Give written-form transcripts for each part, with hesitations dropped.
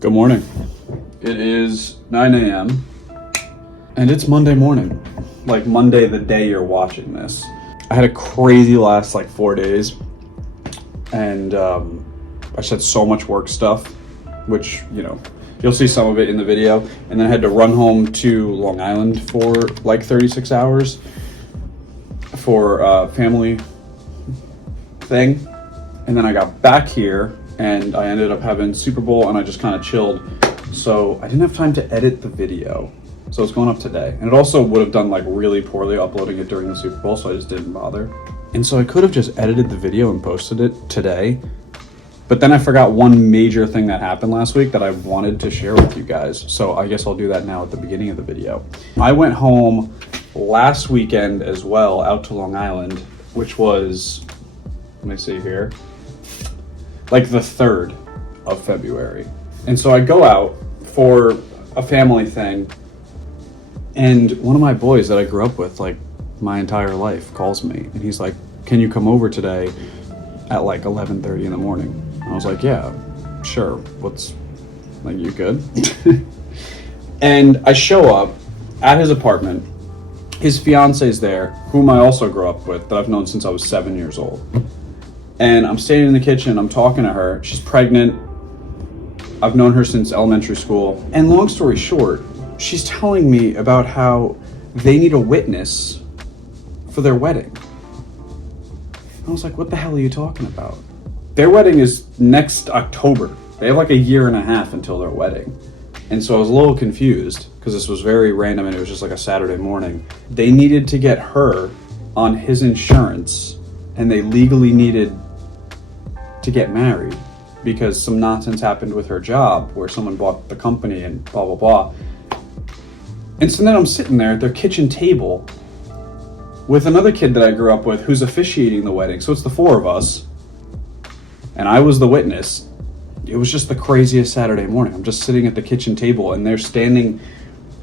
Good morning. It is 9 a.m. and it's Monday morning. Like Monday, the day you're watching this. I had a crazy last 4 days and I just had so much work stuff, which, you'll see some of it in the video. And then I had to run home to Long Island for 36 hours for a family thing. And then I got back here and I ended up having Super Bowl and I just kind of chilled. So I didn't have time to edit the video. So it's going up today. And it also would have done really poorly uploading it during the Super Bowl, so I just didn't bother. And so I could have just edited the video and posted it today. But then I forgot one major thing that happened last week that I wanted to share with you guys. So I guess I'll do that now at the beginning of the video. I went home last weekend as well, out to Long Island, which was, let me see here, the 3rd of February. And so I go out for a family thing, and one of my boys that I grew up with my entire life calls me, and he's like, "Can you come over today at 11:30 in the morning?" And I was like, "Yeah, sure. What's, you good?" And I show up at his apartment. His fiance's there, whom I also grew up with, that I've known since I was 7 years old. And I'm standing in the kitchen, I'm talking to her. She's pregnant. I've known her since elementary school. And long story short, she's telling me about how they need a witness for their wedding. I was like, what the hell are you talking about? Their wedding is next October. They have a year and a half until their wedding. And so I was a little confused because this was very random and it was just a Saturday morning. They needed to get her on his insurance and they legally needed to get married because some nonsense happened with her job where someone bought the company and blah, blah, blah. And so then I'm sitting there at their kitchen table with another kid that I grew up with who's officiating the wedding. So it's the four of us. And I was the witness. It was just the craziest Saturday morning. I'm just sitting at the kitchen table and they're standing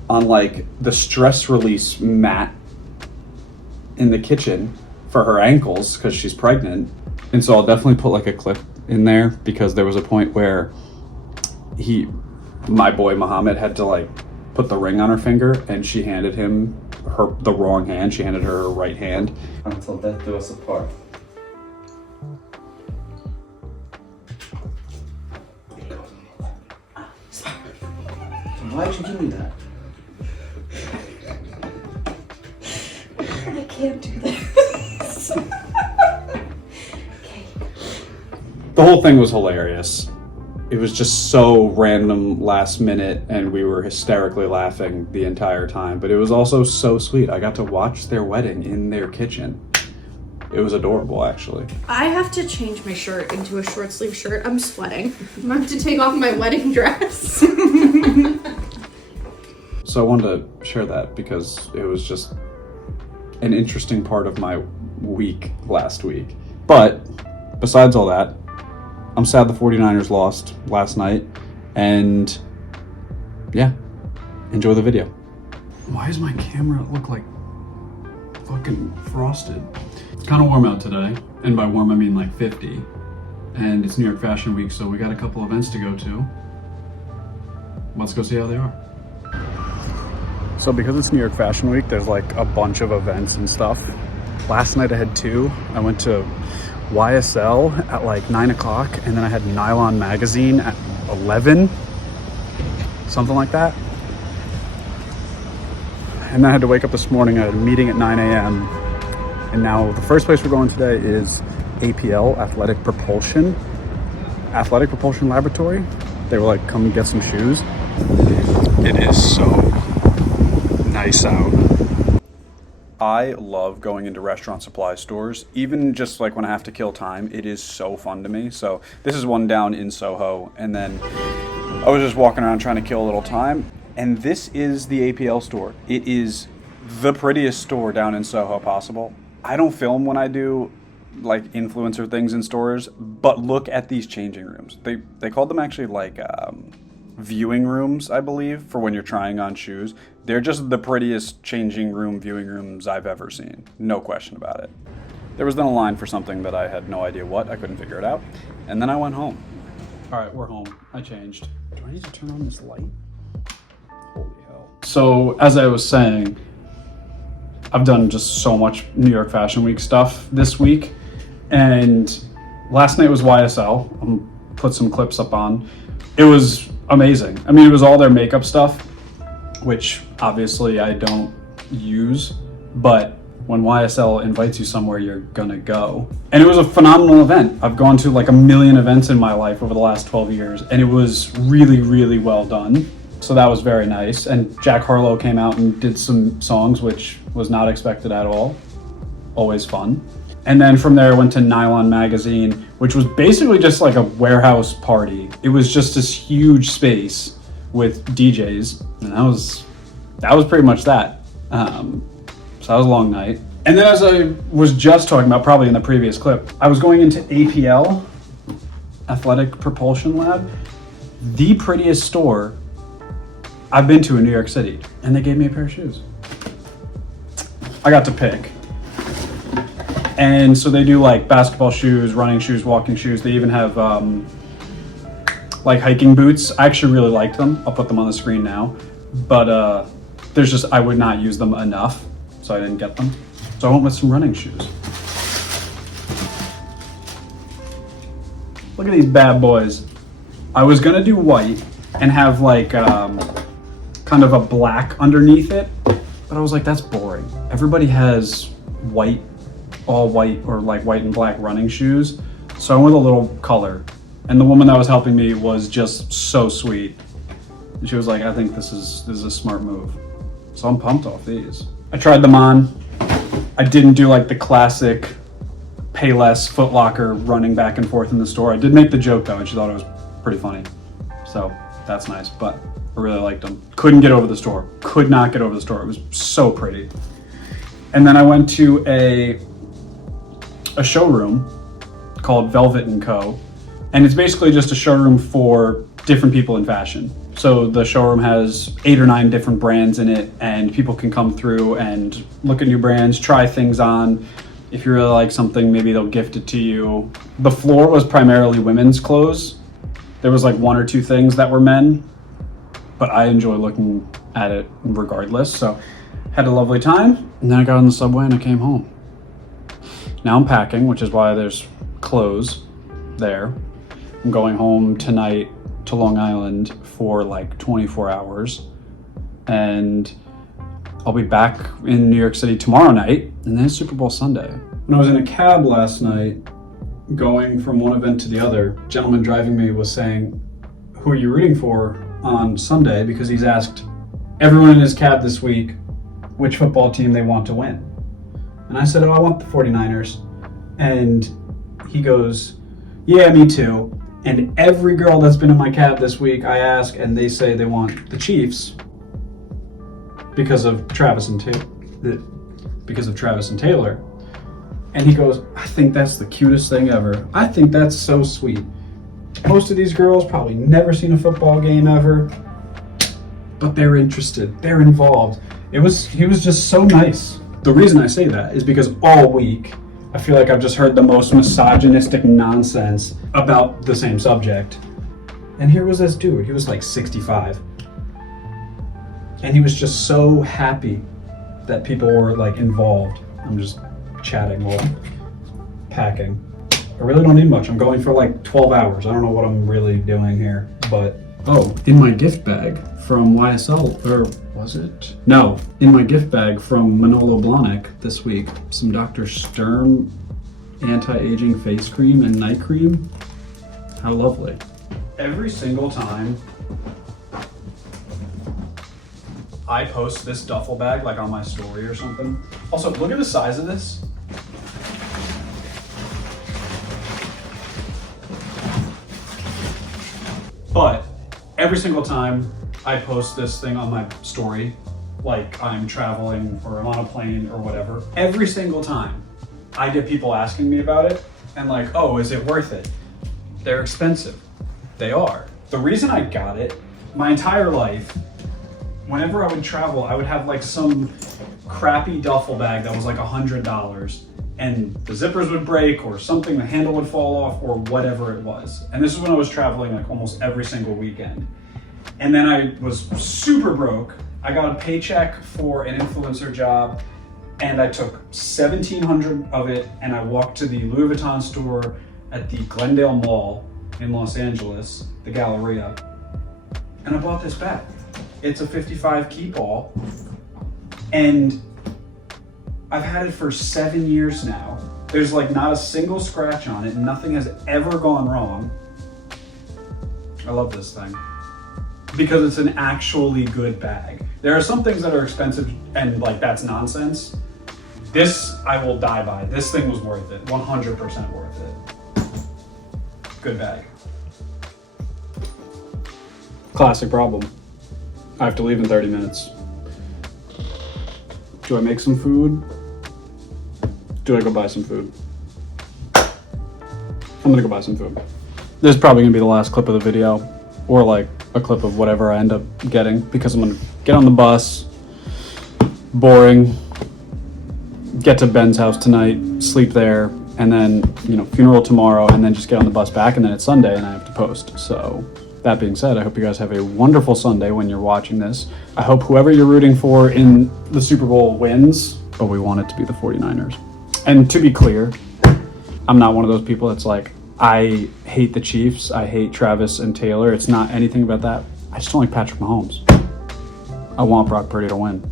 on the stress release mat in the kitchen for her ankles because she's pregnant. And so I'll definitely put a clip in there because there was a point where my boy Muhammad had to put the ring on her finger and she handed him the wrong hand. She handed her right hand. Until death do us apart. Why'd you give me that? I can't do this. Okay. The whole thing was hilarious. It was just so random, last minute, and we were hysterically laughing the entire time. But it was also so sweet. I got to watch their wedding in their kitchen. It was adorable, actually. I have to change my shirt into a short sleeve shirt. I'm sweating. I'm gonna have to take off my wedding dress. So I wanted to share that because it was just an interesting part of my week last week. But besides all that, I'm sad the 49ers lost last night, and yeah, enjoy the video. Why does my camera look like fucking frosted? It's kind of warm out today, and by warm I mean 50, and it's New York Fashion Week, so we got a couple events to go to. Let's go see how they are. So because it's New York Fashion Week, there's a bunch of events and stuff. Last night I had two. I went to YSL at 9 o'clock, and then I had Nylon Magazine at 11, something like that. And then I had to wake up this morning. I had a meeting at 9 a.m. And now the first place we're going today is APL, Athletic Propulsion Laboratory. They were come get some shoes. It is so nice out. I love going into restaurant supply stores, even just when I have to kill time. It is so fun to me. So this is one down in Soho, and then I was just walking around trying to kill a little time, and this is the APL store. It is the prettiest store down in Soho possible. I don't film when I do influencer things in stores, but look at these changing rooms. They called them actually viewing rooms, I believe, for when you're trying on shoes. They're just the prettiest changing room, viewing rooms I've ever seen. No question about it. There was then a line for something that I had no idea what. I couldn't figure it out. And then I went home. All right, we're home. I changed. Do I need to turn on this light? Holy hell. So, as I was saying, I've done just so much New York Fashion Week stuff this week. And last night was YSL. I'll put some clips up on. It was amazing. I mean, it was all their makeup stuff, which obviously I don't use, but when YSL invites you somewhere, you're gonna go. And it was a phenomenal event. I've gone to like a million events in my life over the last 12 years, and it was really, really well done. So that was very nice. And Jack Harlow came out and did some songs, which was not expected at all. Always fun. And then from there I went to Nylon Magazine, which was basically just like a warehouse party. It was just this huge space with DJs, and that was pretty much that. So that was a long night. And then, as I was just talking about probably in the previous clip, I was going into APL, Athletic Propulsion Lab, the prettiest store I've been to in New York City, and they gave me a pair of shoes. I got to pick. And so they do like basketball shoes, running shoes, walking shoes. They even have like hiking boots. I actually really liked them. I'll put them on the screen now. But there's just, I would not use them enough, so I didn't get them. So I went with some running shoes. Look at these bad boys. I was gonna do white and have like kind of a black underneath it, but I was like, that's boring. Everybody has white, all white, or like white and black running shoes. So I went with a little color. And the woman that was helping me was just so sweet. And she was like, I think this is a smart move. So I'm pumped off these. I tried them on. I didn't do like the classic Payless Foot Locker running back and forth in the store. I did make the joke though, and she thought it was pretty funny. So that's nice, but I really liked them. Couldn't get over the store. Could not get over the store. It was so pretty. And then I went to a showroom called Velvet & Co. And it's basically just a showroom for different people in fashion. So the showroom has 8 or 9 different brands in it, and people can come through and look at new brands, try things on. If you really like something, maybe they'll gift it to you. The floor was primarily women's clothes. There was like 1 or 2 things that were men, but I enjoy looking at it regardless. So had a lovely time, and then I got on the subway and I came home. Now I'm packing, which is why there's clothes there. I'm going home tonight to Long Island for like 24 hours, and I'll be back in New York City tomorrow night, and then Super Bowl Sunday. When I was in a cab last night, going from one event to the other, the gentleman driving me was saying, who are you rooting for on Sunday? Because he's asked everyone in his cab this week which football team they want to win. And I said, oh, I want the 49ers. And he goes, yeah, me too. And every girl that's been in my cab this week, I ask, and they say they want the Chiefs because of Travis and Taylor. And he goes, I think that's the cutest thing ever. I think that's so sweet. Most of these girls probably never seen a football game ever, but they're interested, they're involved. He was just so nice. The reason I say that is because all week, I feel like I've just heard the most misogynistic nonsense about the same subject. And here was this dude, he was like 65. And he was just so happy that people were like involved. I'm just chatting while packing. I really don't need much. I'm going for like 12 hours. I don't know what I'm really doing here, but oh, in my gift bag from YSL, or was it? No, in my gift bag from Manolo Blahnik this week, some Dr. Sturm anti-aging face cream and night cream. How lovely. Every single time I post this duffel bag, like on my story or something. Also, look at the size of this. But every single time I post this thing on my story, like I'm traveling or I'm on a plane or whatever, every single time I get people asking me about it and like, oh, is it worth it? They're expensive. They are. The reason I got it, my entire life, whenever I would travel, I would have like some crappy duffel bag that was like $100, and the zippers would break or something, the handle would fall off or whatever it was. And this is when I was traveling like almost every single weekend. And then I was super broke. I got a paycheck for an influencer job, and I took $1,700 of it, and I walked to the Louis Vuitton store at the Glendale Mall in Los Angeles, the Galleria, and I bought this bag. It's a 55 key ball, and I've had it for 7 years now. There's like not a single scratch on it. Nothing has ever gone wrong. I love this thing because it's an actually good bag. There are some things that are expensive and like that's nonsense. This I will die by. This thing was worth it. 100% worth it. Good bag. Classic problem. I have to leave in 30 minutes. Do I make some food? Do I go buy some food? I'm gonna go buy some food. This is probably gonna be the last clip of the video, or like a clip of whatever I end up getting, because I'm gonna get on the bus, boring, get to Ben's house tonight, sleep there, and then, funeral tomorrow, and then just get on the bus back, and then it's Sunday and I have to post. So that being said, I hope you guys have a wonderful Sunday when you're watching this. I hope whoever you're rooting for in the Super Bowl wins, but we want it to be the 49ers. And to be clear, I'm not one of those people that's like, I hate the Chiefs, I hate Travis and Taylor. It's not anything about that. I just don't like Patrick Mahomes. I want Brock Purdy to win.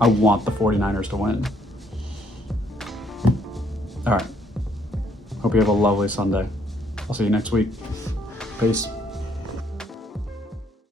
I want the 49ers to win. All right. Hope you have a lovely Sunday. I'll see you next week. Peace.